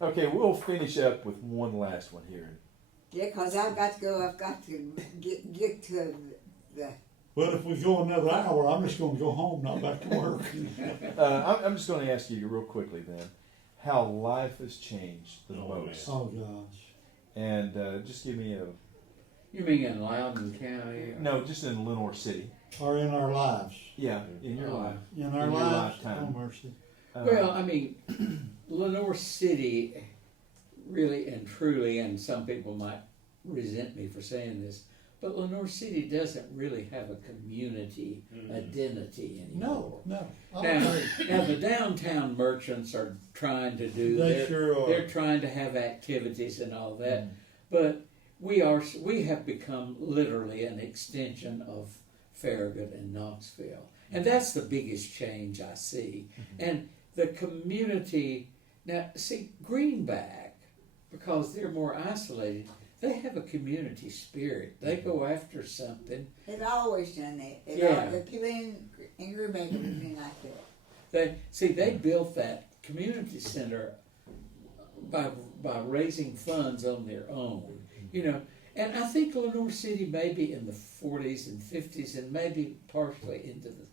Okay, we'll finish up with one last one here. Yeah, 'cause I've got to go. I've got to get to the. Well, if we go another hour, I'm just gonna go home, not back to work. I'm just going to ask you real quickly then, how life has changed the most. Oh, gosh. And just give me a, You mean in Loudon County? no, just in Lenoir City. Or in our lives. Yeah, in your life. In our In your lives, lifetime. oh mercy. Well, I mean, Lenoir City, really and truly, and some people might resent me for saying this, but Lenoir City doesn't really have a community identity anymore. No. I Now, agree. now the downtown merchants are trying to do. They sure are. They're trying to have activities and all that, but we have become literally an extension of Farragut and Knoxville, and that's the biggest change I see. And the community now, see Greenback, because they're more isolated. They have a community spirit. They go after something. They've always done that. The people in Greenback have been like that. They built that community center by raising funds on their own, you know. And I think Lenoir City maybe in the 40s and 50s and maybe partially into the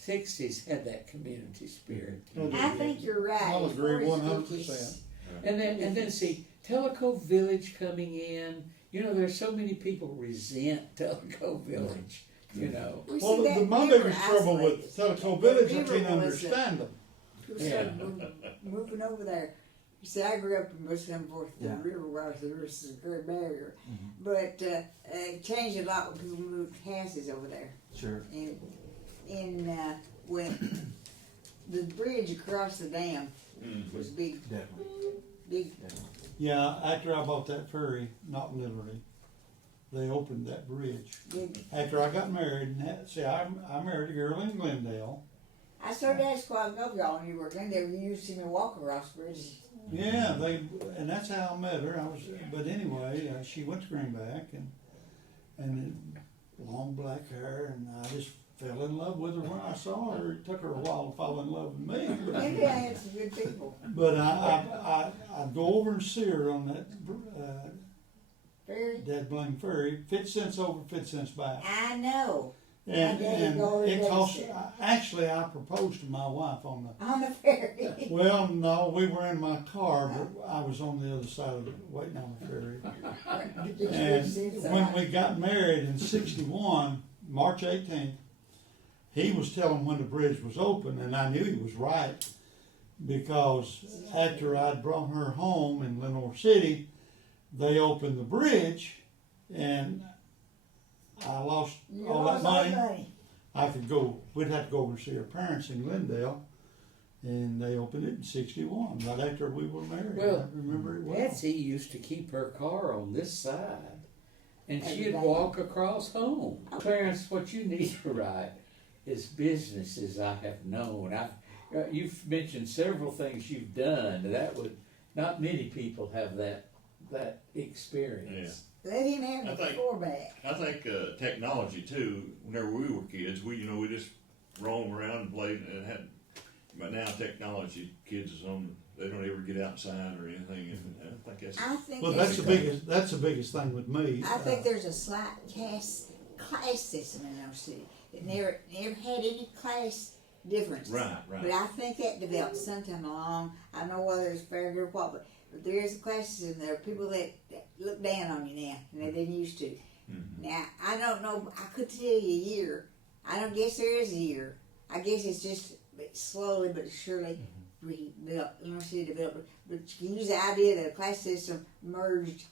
60s had that community spirit. I think you're right. I'll agree 40s, 100%. And then see Tellico Village coming in. You know, there's so many people resent Tellico Village. You know. Well, my biggest trouble with Tellico Village, I can't understand them. People started moving over there. You see, I grew up in Bushland-Forth, the river was the river is a great barrier. But it changed a lot when people moved houses over there. Sure. And when the bridge across the dam was big. Definitely. Big. Definitely. Yeah, after I bought that ferry, not literally, they opened that bridge. Big. After I got married, I married a girl in Glendale. I started to ask why I know y'all when you were in there. You used to see me walk across the bridge. Yeah, and that's how I met her. But anyway, she went to Greenback and long black hair, and I just fell in love with her when I saw her. It took her a while to fall in love with me. Maybe I had some good people. But I'd go over and see her on that Very. dead blame ferry. 50 cents over, 50 cents back. I know. And it cost. it. Actually, I proposed to my wife on On the ferry. Well, no, we were in my car, but I was on the other side of it, waiting on the ferry. And when we got married in '61, March 18th, he was telling when the bridge was open, and I knew he was right, because after I'd brought her home in Lenoir City, they opened the bridge, and I lost all that money. I could go, we'd have to go over and see her parents in Glendale, and they opened it in '61, right after we were married. Well, I remember it well. Betsy used to keep her car on this side, and she'd Everybody. walk across home. Clarence, what you need to write is businesses I have known. You've mentioned several things you've done. Not many people have that experience. Let him have I the think- floor back. I think technology too. Whenever we were kids, we just roam around and played and had. But now technology, kids is on. They don't ever get outside or anything. And I think that's. I think Well, that's the biggest thing with me. I think there's a slight class system in our city. It never had any class differences. Right. But I think that developed sometime along. I don't know whether it's fair or what, but there is a class system. There are people that look down on you now, and they didn't used to. Mm-hmm. Now, I don't know. I could tell you a year. I don't guess there is a year. I guess it's just slowly but surely developed. But you can use the idea that a class system emerged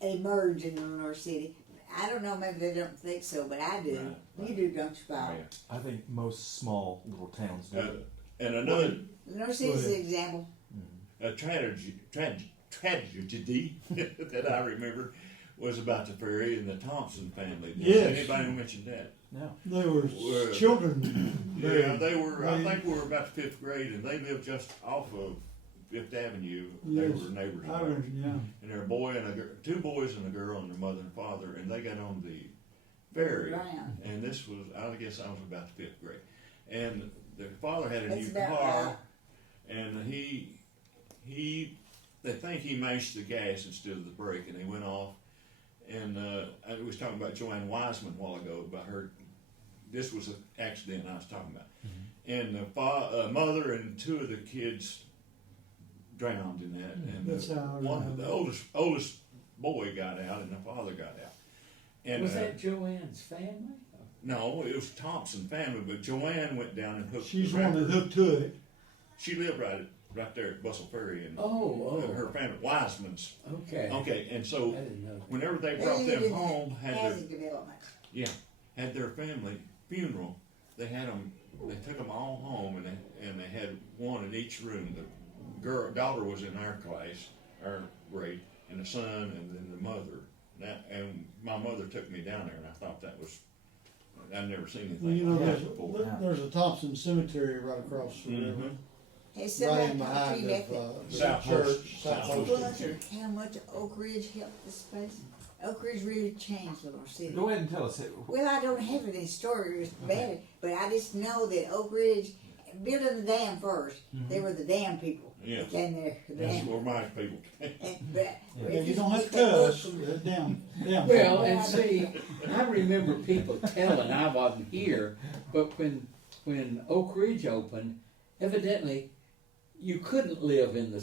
in Lenoir City. I don't know, maybe they don't think so, but I do. Right. You do, don't you, Paul? Yeah. I think most small little towns do. And another Lenoir City is an example. a tragedy that I remember was about the ferry and the Thompson family. Yes. Anybody mentioned that? No. There were children. Yeah, they were. I think we were about the 5th grade, and they lived just off of 5th Avenue. They Yes. were neighbors. I remember, yeah. And they're a boy and a girl, 2 boys and a girl, and their mother and father, and they got on the ferry. Round. And this was, I guess I was about the 5th grade, and their father had a That's new about car, right. and he they think he mashed the gas instead of the brake, and they went off. And I was talking about Joanne Wiseman a while ago about her. This was an accident I was talking about, and the mother and two of the kids drowned in that, and That's how I remember. the oldest boy got out, and the father got out. And Was that Joanne's family? no, it was Thompson family, but Joanne went down and hooked. She's the one that hooked to it. She lived right there at Bustle Ferry, and Oh, her family Wiseman's. okay. Okay, and I so didn't know. whenever they They brought lived them in home, housing development. had their family funeral, they took them all home, and they had one in each room. The daughter was in our class, our grade, and the son, and then the mother. And my mother took me down there, and I thought that was, I'd never seen Well, anything you know, like that before. there's a Thompson Cemetery right across the river. Mhm. Hey, Right somebody in talked to behind you of, about the South church, Post. South South Post. that. How much Oak Ridge helped this place? Oak Ridge really changed Lenoir City. Go ahead and tell us. Well, I don't have any stories about it, but I just know that Oak Ridge, building the dam 1st they were the dam people. Yeah. That came there. The That's dam. where my people. But Yeah, you don't have to get that book cuss. from- Down. Well, and see, I remember people telling, I wasn't here, but when Oak Ridge opened, evidently you couldn't live in the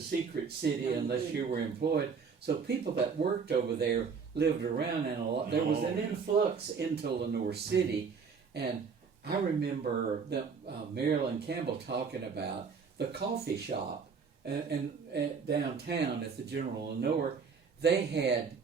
secret city unless you were employed. So people that worked over there lived around, and there was an influx into Lenoir City. And I remember Marilyn Campbell talking about the coffee shop and downtown at the General Lenoir. They had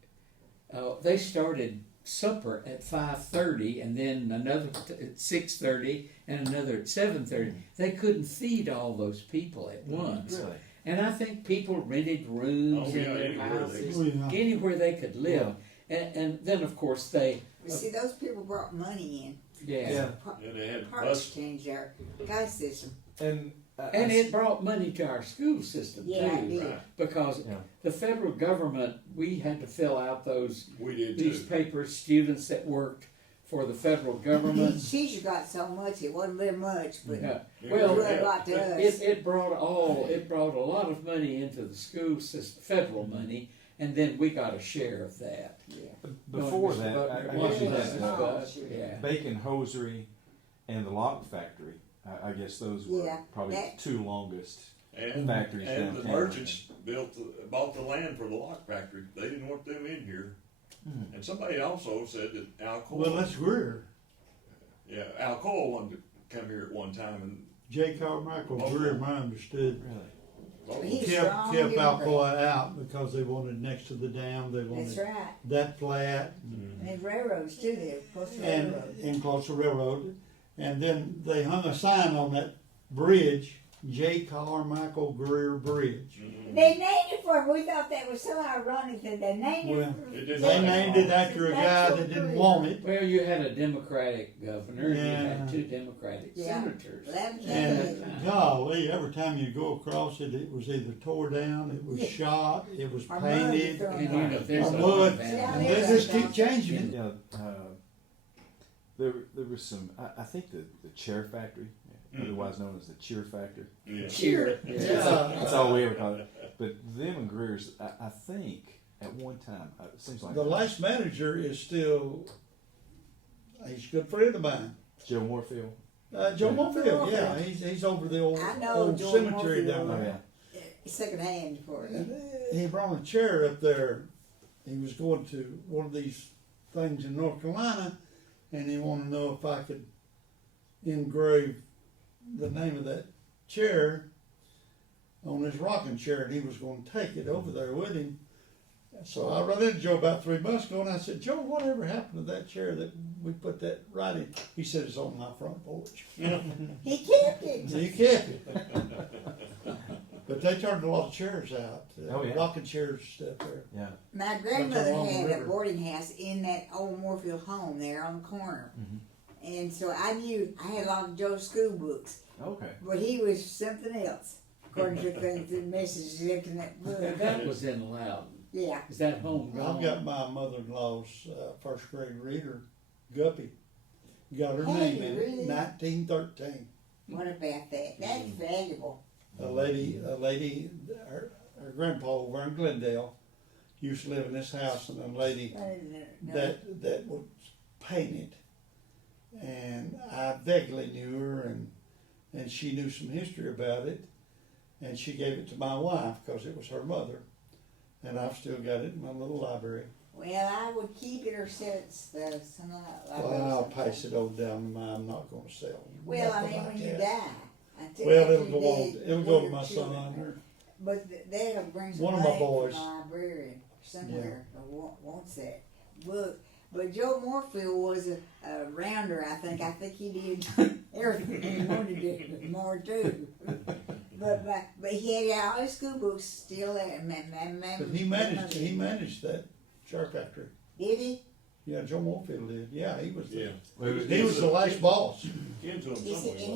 they started supper at 5:30, and then another at 6:30, and another at 7:30. They couldn't feed all those people at once. Really? And I think people rented rooms Oh, yeah, in their anywhere houses, Oh, yeah. anywhere they could live. And then, of course, they, But see, those people brought money in. Yeah. And they had Parts bus. changed our gas system. And And it brought money to our school system Yeah, it too, did. Right. because Yeah. the federal government, we had to fill out We did these too. papers, students that worked for the federal government. Teacher got so much, it wasn't very much, but Yeah. Yeah. Well, it was a lot to us. it brought a lot of money into the school system, federal money, and then we got a share of that. before Mr. that, Buckner, I guess you yeah. had Oh, sure. Yeah. Bacon Hosiery and the Lock Factory. I guess those were Yeah, probably that- the two longest And, factories and the downtown. merchants bought the land for the lock factory. They didn't want them in here. Hmm. And somebody also said that Alcoa, Well, that's Greer. Alcoa wanted to come here at one time, and J. Carmichael Greer, I understood, Really? He's kept strong, kept didn't Alcoa out because they wanted next to the dam. They That's wanted right. that flat And there's railroads too there, close to the and railroad. in close to the railroad. And then they hung a sign on that bridge, J. Carmichael Greer Bridge. They named it for him. We thought that was so ironic that they named Well, it for it didn't They sound named it after a guy That's that didn't so want it. Well, you had a Democratic governor, and you Yeah. had two Democratic Yeah. senators. And golly, every time you go across it, it was either tore down, it was Yeah. shot, it was Our mud was painted. thrown And you know, there's Or a mud. lot of Yeah, And that. they just keep changing it. Yeah, there was some. I think the chair factory, otherwise known as the cheer factory. Yeah. Cheer. Yeah. That's all we ever called it. But them and Greer's, I think at one time, it seems like The last manager is still, he's a good friend of mine. Joe Moorfield. Joe Yeah. Moorfield, yeah, he's over the old I know old Joe cemetery Moorfield. down Oh there. yeah. second hand for it. And he brought a chair up there. He was going to one of these things in North Carolina, and he wanted to know if I could engrave the name of that chair on his rocking chair, and he was going to take it over there with him. So I run into Joe about 3 months ago, and I said, Joe, whatever happened to that chair that we put that right in? He said, it's on my front porch. He kept it. So you kept it. But they turned a lot of chairs out. Oh, yeah. Rocking chairs stuff there. Yeah. My grandmother along the had a river. boarding house in that old Moorfield home there on the corner. And so I knew, I had a lot of Joe's school books, Okay. but he was something else, according to things, the messages left in that book. And that was in Loudon. Yeah. Is that home gone? I've got my mother-in-law's first grade reader, Guppy. Got her Hey, name in really? it, 1913. What about that? That's valuable. A lady, her grandpa over in Glendale used to live in this house, and a lady I didn't know. that was painted, and I vaguely knew her, and she knew some history about it, and she gave it to my wife because it was her mother, and I've still got it in my little library. Well, I would keep it or sell it tonight. Well, I'll pass it over down to mine. I'm not going to sell it. Well, I Nothing mean, like when you that. die. Well, after it'll you go on. dead, It'll one go of to your my children. son. Or But they'll bring some One of my money boys. from the library somewhere wants that book. But Joe Moorfield was a rounder, I think. I think he did everything he wanted to do, more too. But he had all his school books still there. but he managed that shark factory. Did he? Yeah, Joe Moorfield did. Yeah, he was. Yeah. He was the last boss. Kin to him He said, somewhere. and